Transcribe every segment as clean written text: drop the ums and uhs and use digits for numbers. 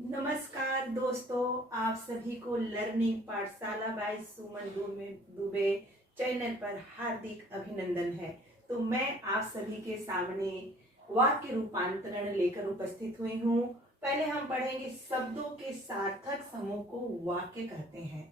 नमस्कार दोस्तों, आप सभी को लर्निंग पाठशाला बाय सुमन दुबे चैनल पर हार्दिक अभिनंदन है। तो मैं आप सभी के सामने वाक्य रूपांतरण लेकर उपस्थित हुई हूँ। पहले हम पढ़ेंगे शब्दों के सार्थक समूह को वाक्य कहते हैं।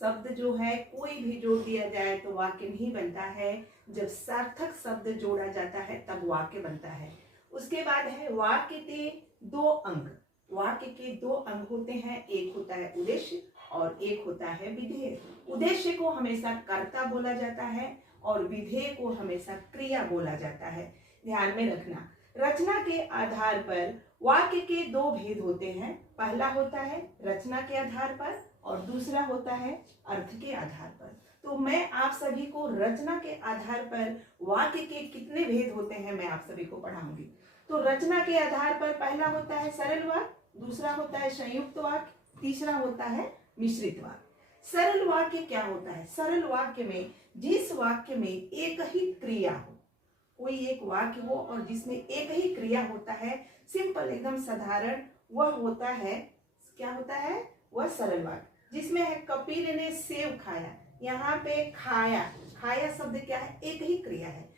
शब्द जो है कोई भी जोड़ दिया जाए तो वाक्य नहीं बनता है, जब सार्थक शब्द जोड़ा जाता है तब वाक्य बनता है। उसके बाद है वाक्य के दो अंग। वाक्य के दो अंग होते हैं, एक होता है उद्देश्य और एक होता है विधेय। उद्देश्य को हमेशा कर्ता बोला जाता है और विधेय को हमेशा क्रिया बोला जाता है। ध्यान में रखना, रचना के आधार पर वाक्य के दो भेद होते हैं। पहला होता है रचना के आधार पर और दूसरा होता है अर्थ के आधार पर। तो मैं आप सभी को रचना के आधार पर वाक्य के कितने भेद होते हैं मैं आप सभी को पढ़ाऊंगी। तो रचना के आधार पर पहला होता है सरल वाक्य, दूसरा होता है संयुक्त वाक्य, तीसरा होता है मिश्रित वाक्य। सरल वाक्य क्या होता है? सरल वाक्य में जिस वाक्य में एक ही क्रिया हो, कोई एक वाक्य हो और जिसमें एक ही क्रिया होता है, सिंपल एकदम साधारण, वह होता है, क्या होता है? वह सरल वाक्य। जिसमें है कपिल ने सेव खाया, यहाँ पे खाया, खाया शब्द क्या है? एक ही क्रिया है।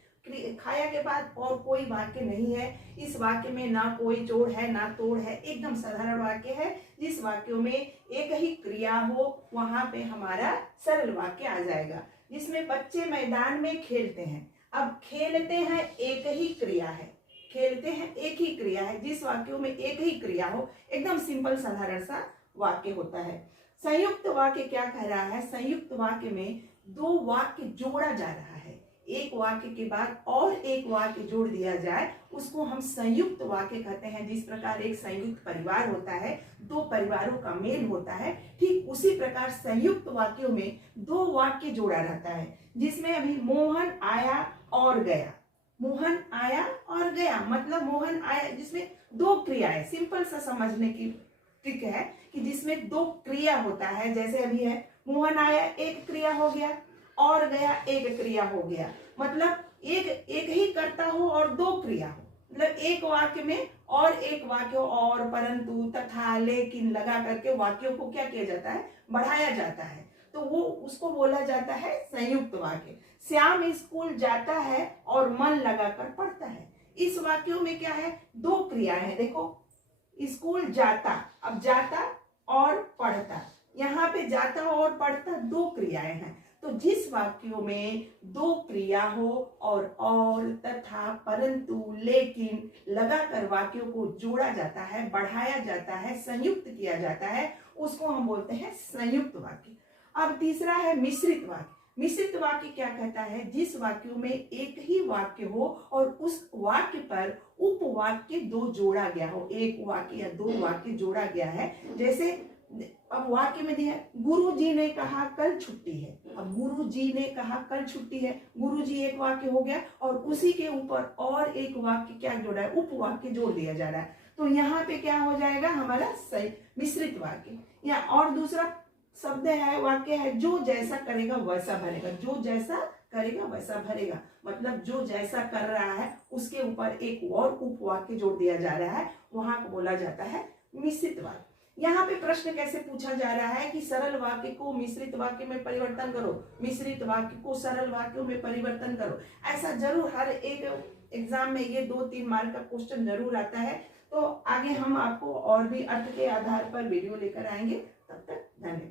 खाया के बाद और कोई वाक्य नहीं है। इस वाक्य में ना कोई जोड़ है ना तोड़ है, एकदम साधारण वाक्य है। जिस वाक्यों में एक ही क्रिया हो वहां पे हमारा सरल वाक्य आ जाएगा। जिसमें बच्चे मैदान में खेलते हैं, अब खेलते हैं एक ही क्रिया है, खेलते हैं एक ही क्रिया है। जिस वाक्यों में एक ही क्रिया हो, एकदम सिंपल साधारण सा वाक्य होता है। संयुक्त वाक्य क्या कह रहा है? संयुक्त वाक्य में दो वाक्य जोड़ा जा रहा है, एक वाक्य के बाद और एक वाक्य जोड़ दिया जाए, उसको हम संयुक्त वाक्य कहते हैं। जिस प्रकार एक संयुक्त परिवार होता है, दो परिवारों का मेल होता है, ठीक उसी प्रकार संयुक्त वाक्यों में दो वाक्य जोड़ा रहता है। जिसमें अभी मोहन आया और गया, मोहन आया और गया मतलब मोहन आया, जिसमें दो क्रियाएं, सिंपल सा समझने की ट्रिक है कि जिसमें दो क्रिया होता है। जैसे अभी है मोहन आया, एक क्रिया हो गया, और गया एक क्रिया हो गया, मतलब एक ही कर्ता हो और दो क्रिया हो, मतलब एक वाक्य में और एक वाक्य हो, और, परंतु, तथा, लेकिन लगा करके वाक्यों को क्या किया जाता है? बढ़ाया जाता है। तो वो उसको बोला जाता है संयुक्त वाक्य। श्याम स्कूल जाता है और मन लगाकर पढ़ता है। इस वाक्यों में क्या है? दो क्रियाएं हैं। देखो, स्कूल जाता, अब जाता और पढ़ता, यहाँ पे जाता और पढ़ता दो क्रियाएं हैं। तो जिस वाक्यों में दो क्रिया हो और, तथा, परंतु, लेकिन लगाकर वाक्यों को जोड़ा जाता है, बढ़ाया जाता है, संयुक्त किया जाता है, उसको हम बोलते हैं संयुक्त वाक्य। अब तीसरा है मिश्रित वाक्य। मिश्रित वाक्य क्या कहता है? जिस वाक्यों में एक ही वाक्य हो और उस वाक्य पर उपवाक्य दो जोड़ा गया हो, एक वाक्य या दो वाक्य जोड़ा गया है। जैसे अब वाक्य में दिया गुरु जी ने कहा कल छुट्टी है। अब गुरु जी ने कहा कल छुट्टी है, गुरु जी एक वाक्य हो गया और उसी के ऊपर और एक वाक्य क्या जोड़ा है? उपवाक्य जोड़ दिया जा रहा है। तो यहाँ पे क्या हो जाएगा हमारा? सही मिश्रित वाक्य। या और दूसरा शब्द है, वाक्य है, जो जैसा करेगा वैसा भरेगा। जो जैसा करेगा वैसा भरेगा, मतलब जो जैसा कर रहा है उसके ऊपर एक और उपवाक्य जोड़ दिया जा रहा है, वहां को बोला जाता है मिश्रित वाक्य। यहाँ पे प्रश्न कैसे पूछा जा रहा है कि सरल वाक्य को मिश्रित वाक्य में परिवर्तन करो, मिश्रित वाक्य को सरल वाक्यों में परिवर्तन करो। ऐसा जरूर हर एक एग्जाम में ये 2-3 मार्क का क्वेश्चन जरूर आता है। तो आगे हम आपको और भी अर्थ के आधार पर वीडियो लेकर आएंगे। तब तक धन्यवाद।